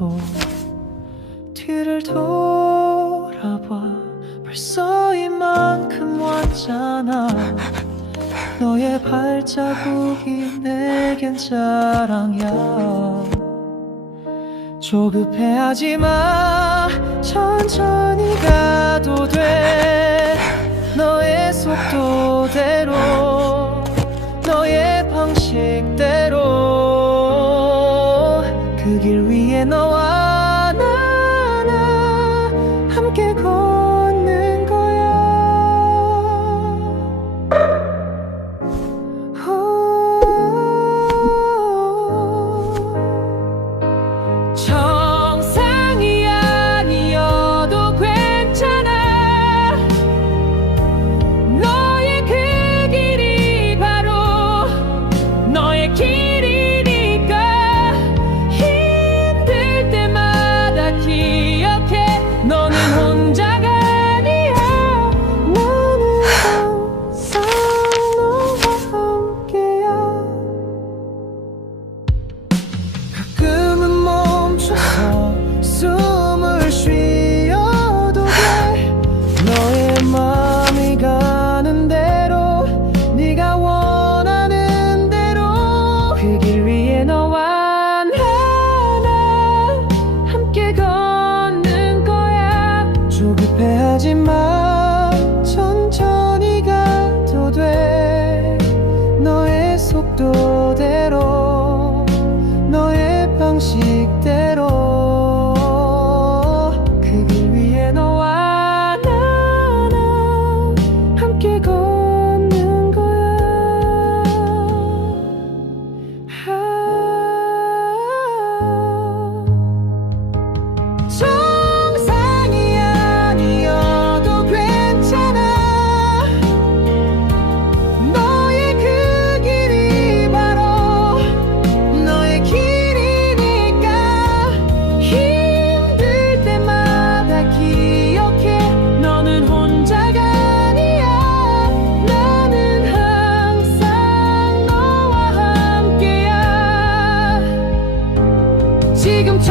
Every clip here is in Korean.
해도 뒤를 돌아봐. 벌써 이만큼 왔잖아. 너의 발자국이 내겐 자랑이야. 조급해하지 마. 천천히 가도 돼. 너의 속도대로. 너의 방식대로. 그길 위에 너와 나, 나 함께 걷 조급해하지 마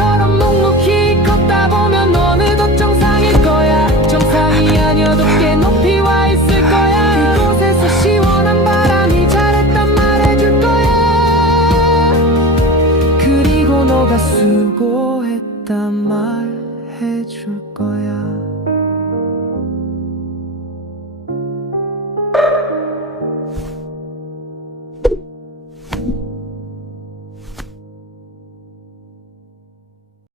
지금처럼 묵묵히 걷다 보면 어느덧 정상일 거야. 정상이 아니어도 꽤 높이 와 있을 거야. 그곳에서 시원한 바람이 잘했단 말해줄 거야. 그리고 너가 수고했단 말 해줄 거야